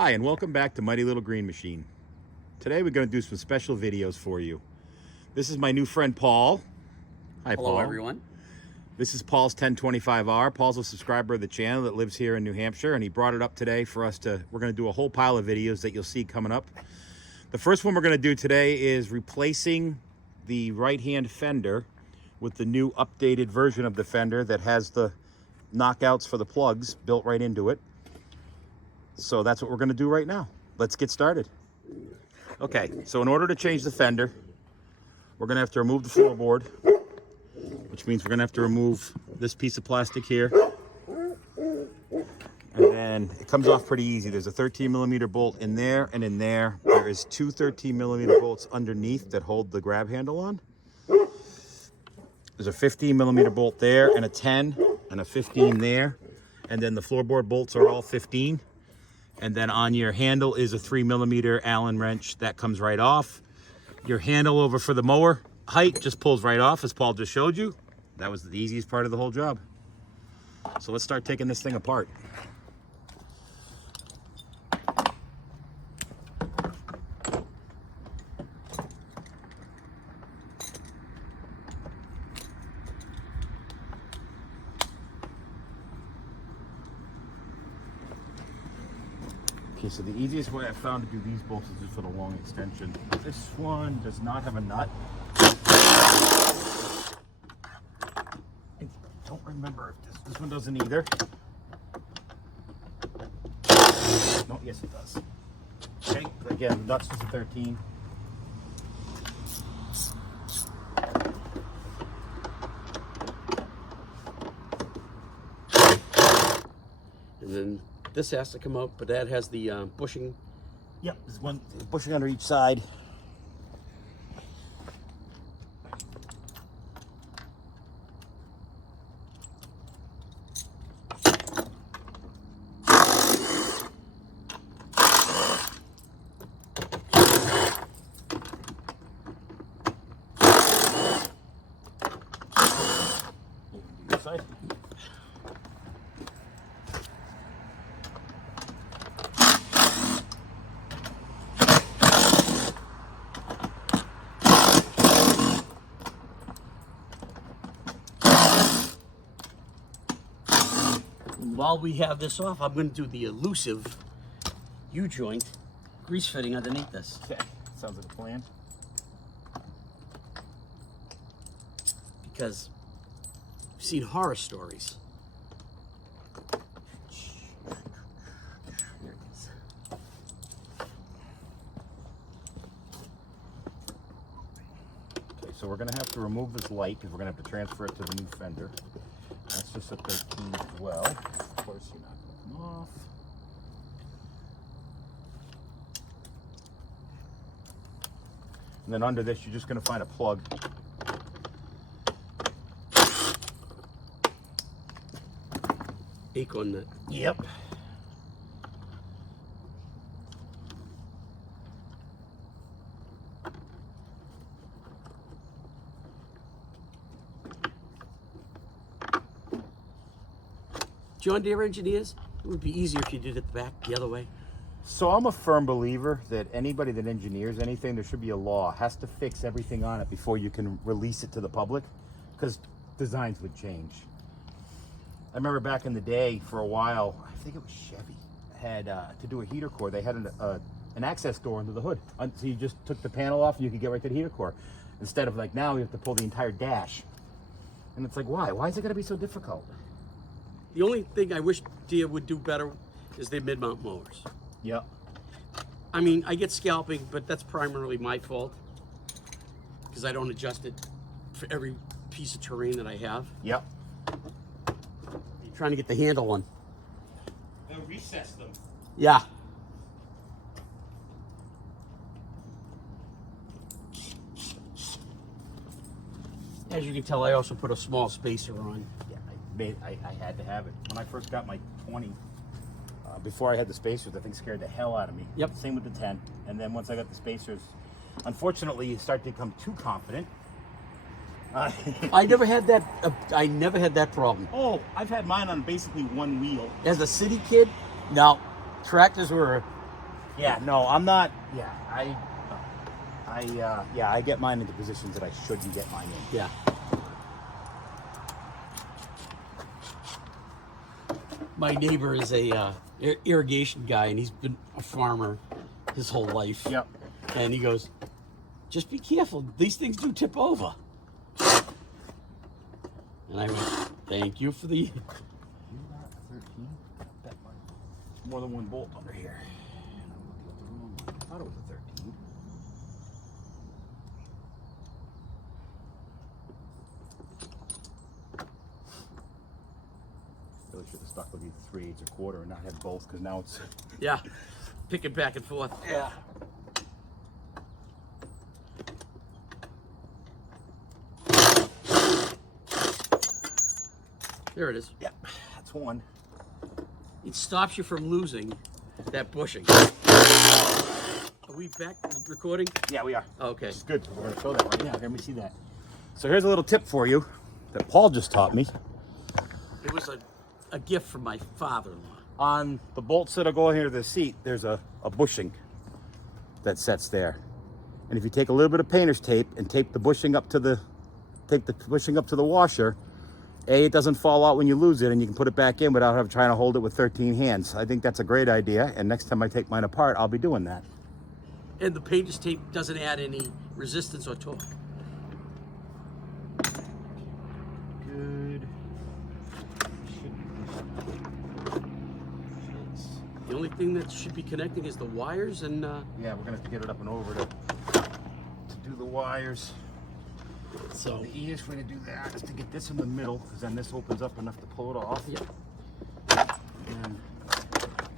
Hi, and welcome back to Mighty Little Green Machine. Today we're going to do some special videos for you. This is my new friend Paul. Hi, Paul. Hello, everyone. This is Paul's 1025R. Paul's a subscriber of the channel that lives here in New Hampshire, and he brought it up today for us to, we're going to do a whole pile of videos that you'll see coming up. The first one we're going to do today is replacing the right-hand fender with the new updated version of the fender that has the knockouts for the plugs built right into it. So that's what we're going to do right now. Let's get started. Okay, so in order to change the fender, we're going to have to remove the floorboard, which means we're going to have to remove this piece of plastic here. And then it comes off pretty easy. There's a 13mm bolt in there and in there. There is two 13mm bolts underneath that hold the grab handle on. There's a 15mm bolt there and a 10 and a 15 there. And then the floorboard bolts are all 15. And then on your handle is a 3mm Allen wrench that comes right off. Your handle over for the mower height just pulls right off, as Paul just showed you. That was the easiest part of the whole job. So let's start taking this thing apart. Okay, so the easiest way I found to do these bolts is just for the long extension. This one does not have a nut. I don't remember if this one doesn't either. No, yes it does. Okay, again, the nut's just a 13. And then this has to come out, but that has the bushing. Yep, there's one bushing under each side. This side. While we have this off, I'm going to do the elusive U-joint grease fitting underneath this. Okay, sounds like a plan. Because I've seen horror stories. Here it is. Okay, so we're going to have to remove this light because we're going to have to transfer it to the new fender. That's just a 13 as well. Of course, you're not going to come off. And then under this, you're just going to find a plug. Acorn nut. Yep. John Deere engineers, it would be easier if you did it the other way. So I'm a firm believer that anybody that engineers anything, there should be a law, has to fix everything on it before you can release it to the public, because designs would change. I remember back in the day, for a while, I think it was Chevy, had to do a heater core, they had an access door into the hood. So you just took the panel off and you could get right to the heater core. Instead of like now, you have to pull the entire dash. And it's like, why? Why is it gonna be so difficult? The only thing I wish Deere would do better is their mid-mount mowers. Yep. I mean, I get scalping, but that's primarily my fault because I don't adjust it for every piece of terrain that I have. Yep. You're trying to get the handle on. They'll recess them. Yeah. As you can tell, I also put a small spacer on. Yeah, I had to have it. When I first got my 20, before I had the spacers, the thing scared the hell out of me. Yep. Same with the 10. And then once I got the spacers, unfortunately, you start to become too confident. I never had that. I never had that problem. Oh, I've had mine on basically one wheel. As a city kid, now tractors were Yeah, no, I'm not. Yeah, I get mine into positions that I shouldn't get mine in. Yeah. My neighbor is a irrigation guy, and he's been a farmer his whole life. Yep. And he goes, "Just be careful. These things do tip over." And I went, "Thank you for the." You got a 13? That might more than one bolt under here. I thought it was a 13. Really should have stuck with either 3/8 or quarter and not had both, because now it's Yeah. Picking back and forth. yeah. There it is. Yep, that's one. It stops you from losing that bushing. Are we back recording? Yeah, we are. Okay. It's good. We're going to show that right now. Let me see that. So here's a little tip for you that Paul just taught me. It was a gift from my father-in-law. On the bolts that are going here to the seat, there's a bushing that sets there. And if you take a little bit of painter's tape and tape the bushing up to the washer, it doesn't fall out when you lose it, and you can put it back in without trying to hold it with 13 hands. I think that's a great idea, and next time I take mine apart, I'll be doing that. And the painter's tape doesn't add any resistance or torque. Good. The only thing that should be connecting is the wires, and Yeah, we're gonna have to get it up and over to do the wires. so. The easiest way to do that is to get this in the middle, because then this opens up enough to pull it off. Yep. And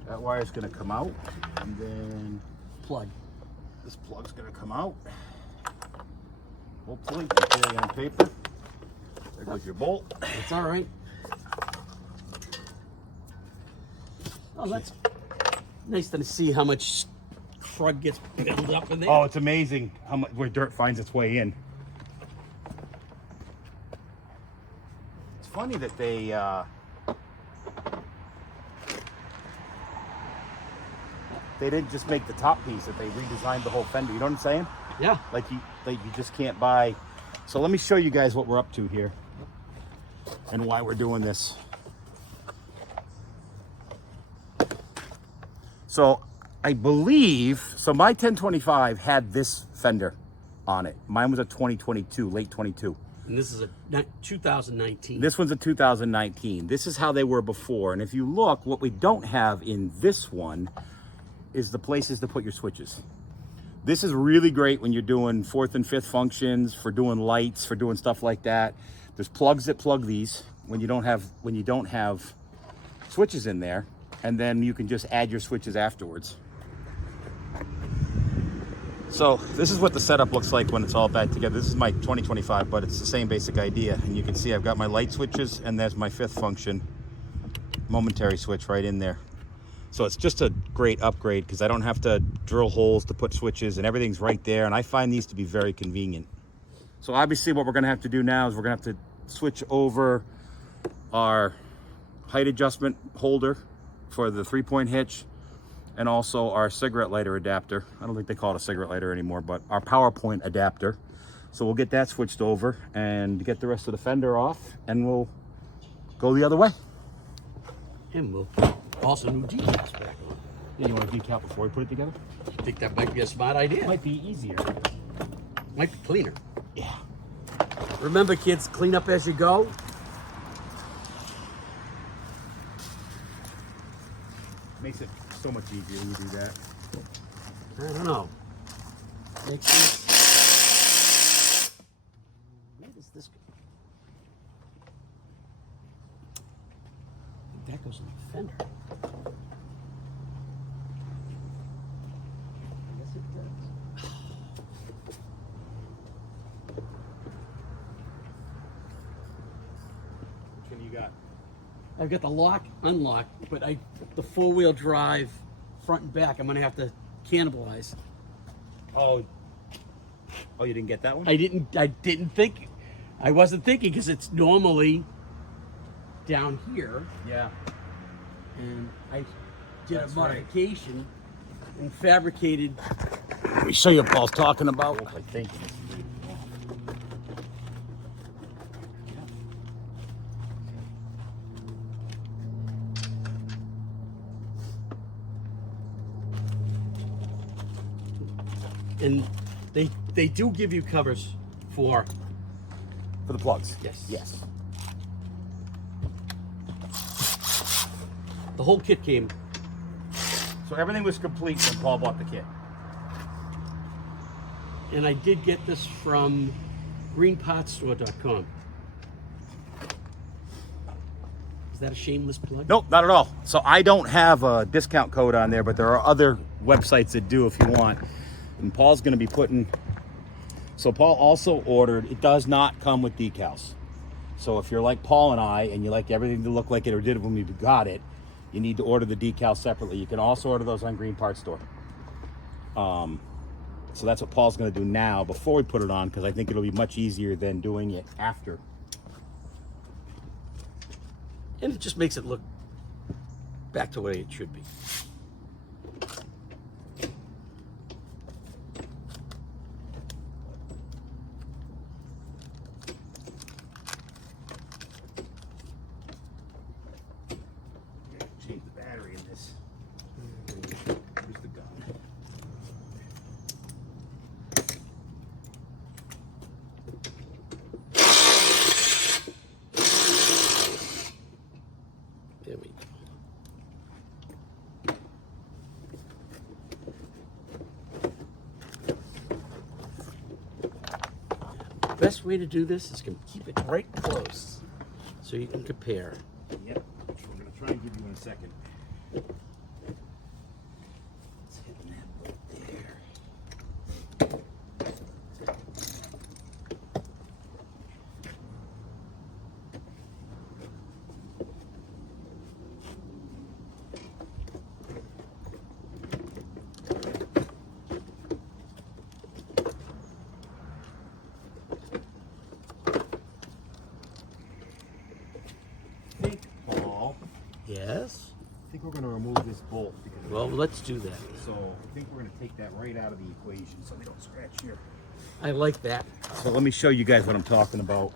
that wire's gonna come out, and then Plug. this plug's gonna come out. Hopefully, okay, on paper. There goes your bolt. It's all right. Oh, that's nice to see how much crud gets built up in there. Oh, it's amazing how much where dirt finds its way in. It's funny that they didn't just make the top piece, that they redesigned the whole fender. You know what I'm saying? Yeah. Like you just can't buy. So let me show you guys what we're up to here and why we're doing this. So I believe, so my 1025 had this fender on it. Mine was a 2022, late 22. And this is a 2019. This one's a 2019. This is how they were before. And if you look, what we don't have in this one is the places to put your switches. This is really great when you're doing 4th and 5th functions, for doing lights, for doing stuff like that. There's plugs that plug these when you don't have switches in there, and then you can just add your switches afterwards. So this is what the setup looks like when it's all back together. This is my 2025, but it's the same basic idea. And you can see I've got my light switches, and there's my 5th function momentary switch right in there. So it's just a great upgrade because I don't have to drill holes to put switches, and everything's right there. And I find these to be very convenient. So obviously what we're gonna have to do now is we're gonna have to switch over our height adjustment holder for the 3-point hitch, and also our cigarette lighter adapter. I don't think they call it a cigarette lighter anymore, but our PowerPoint adapter. So we'll get that switched over and get the rest of the fender off, and we'll go the other way. And we'll also new decals back on. Yeah, you want to decal before we put it together? I think that might be a smart idea. Might be easier. Might be cleaner. Yeah. Remember, kids, clean up as you go. Makes it so much easier when you do that. I don't know. Makes sense. Where does this go? I think that goes in the fender. Yes, it does. Which one you got? I've got the lock, unlock, but the 4-wheel drive, front and back, I'm gonna have to cannibalize. Oh, you didn't get that one? I didn't think, I wasn't thinking because it's normally down here, Yeah. and I did That's a modification and fabricated. Let me show you what Paul's talking about. I think. And they do give you covers for For the plugs. Yes. Yes. the whole kit came. So everything was complete when Paul bought the kit. And I did get this from greenpotstore.com. Is that a shameless plug? Nope, not at all. So I don't have a discount code on there, but there are other websites that do if you want. And Paul's going to be putting... So Paul also ordered... It does not come with decals. So if you're like Paul and I, and you like everything to look like it or did when you got it, you need to order the decals separately. You can also order those on Green Parts Store. So that's what Paul's going to do now before we put it on, because I think it'll be much easier than doing it after. And it just makes it look back to the way it should be. Change the battery in this. Here's the gun. There we go. Best way to do this is to keep it right close so you can compare. Yep, which we're going to try and give you in a second. It's hitting that bolt there. I think, Paul, Yes? I think we're going to remove this bolt. Because Well, let's do that. So I think we're going to take that right out of the equation so we don't scratch here. I like that. So let me show you guys what I'm talking about.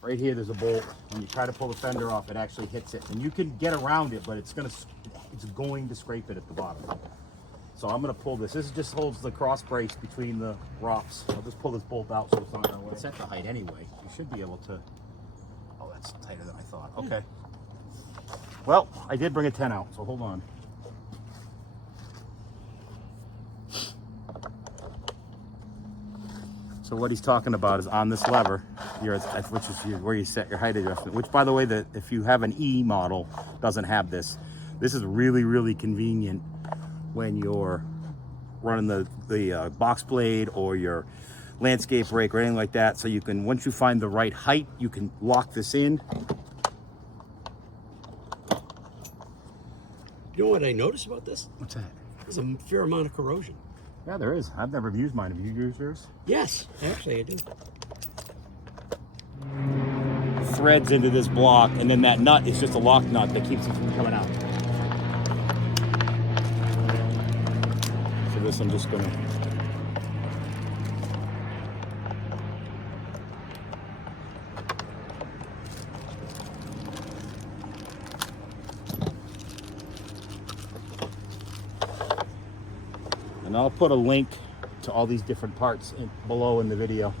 Right here, there's a bolt. When you try to pull the fender off, it actually hits it. And you can get around it, but it's going to scrape it at the bottom. So I'm going to pull this. This just holds the cross brace between the rocks. I'll just pull this bolt out so it's not going to It's at the height anyway. You should be able to... Oh, that's tighter than I thought. Okay. Well, I did bring a 10 out, so hold on. So what he's talking about is on this lever, which is where you set your height adjustment, which, by the way, if you have an E model, doesn't have this. This is really, really convenient when you're running the box blade or your landscape rake or anything like that. So you can, once you find the right height, you can lock this in. You know what I noticed about this? What's that? There's a fair amount of corrosion. Yeah, there is. I've never used mine. Have you used yours? Yes, actually I do. Threads into this block, and then that nut is just a lock nut that keeps it from coming out. So this I'm just gonna... And I'll put a link to all these different parts below in the video.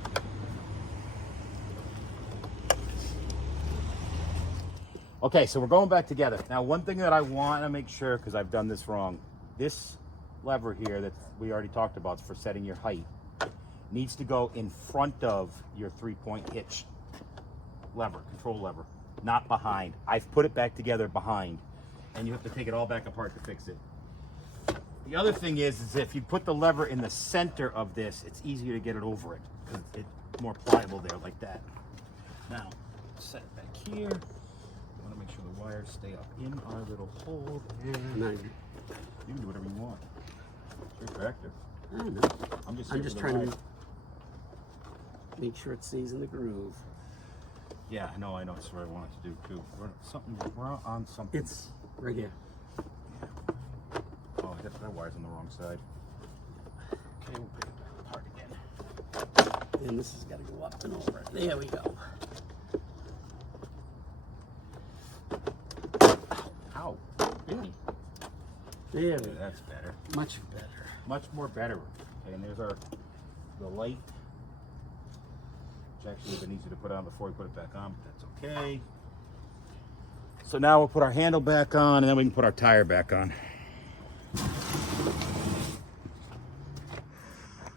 Okay, so we're going back together. Now, one thing that I want to make sure, because I've done this wrong, this lever here that we already talked about for setting your height needs to go in front of your 3-point hitch lever, control lever, not behind. I've put it back together behind, and you have to take it all back apart to fix it. The other thing is if you put the lever in the center of this, it's easier to get it over it because it's more pliable there like that. Now, set it back here. I want to make sure the wires stay up in our little hole there. Nice. You can do whatever you want. It's your tractor. I don't know. I'm just trying to make sure it stays in the groove. Yeah, I know. That's what I wanted to do too. We're on something. It's right here. Oh, I have to That wire's on the wrong side. Okay, we'll put it apart again. And this has got to go up and over. There we go. Ow. Yeah. There we go. That's better. Much better. Much more better. Okay, and there's the light. Which actually would have been easy to put on before we put it back on, but that's okay. So now we'll put our handle back on, and then we can put our tire back on.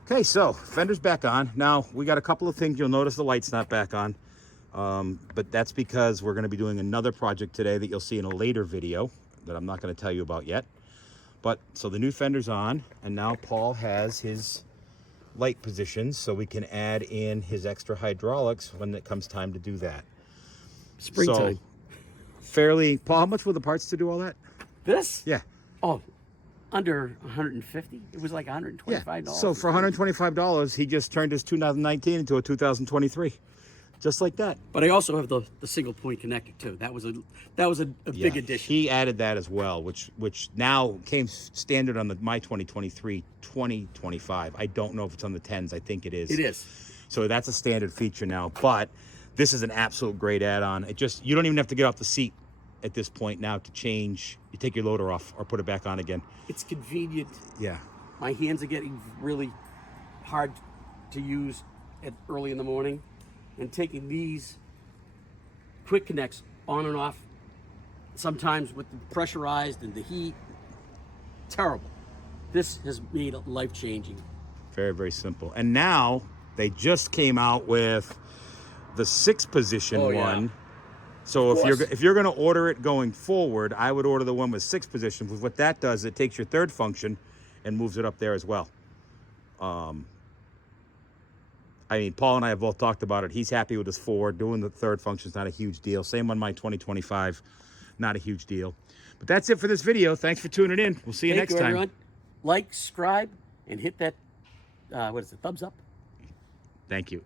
Okay, so fender's back on. Now we got a couple of things. You'll notice the light's not back on, but that's because we're going to be doing another project today that you'll see in a later video that I'm not going to tell you about yet. But so the new fender's on, and now Paul has his light positions, so we can add in his extra hydraulics when it comes time to do that. Springtime. So, fairly, Paul, how much were the parts to do all that? This? Yeah. Oh, under 150. It was like $125. Yeah. So for $125, he just turned his 2019 into a 2023, just like that. But I also have the single point connector too. That was a big addition. He added that as well, which now came standard on my 2023 2025. I don't know if it's on the 10s. I think it is. It is. So that's a standard feature now. But this is an absolute great add-on. It just, you don't even have to get off the seat at this point now to change. You take your loader off or put it back on again. It's convenient. Yeah. My hands are getting really hard to use early in the morning, and taking these quick connects on and off, sometimes with the pressurized and the heat, terrible. This has made it life-changing. Very, very simple. And now they just came out with the 6-position one. Yeah. So Of course. if you're going to order it going forward, I would order the one with 6 positions. With what that does, it takes your third function and moves it up there as well. I mean, Paul and I have both talked about it. He's happy with his 4. Doing the third function is not a huge deal. Same on my 2025, not a huge deal. But that's it for this video. Thanks for tuning in. We'll see you next time. Everyone. Like, subscribe, and hit that thumbs up. Thank you.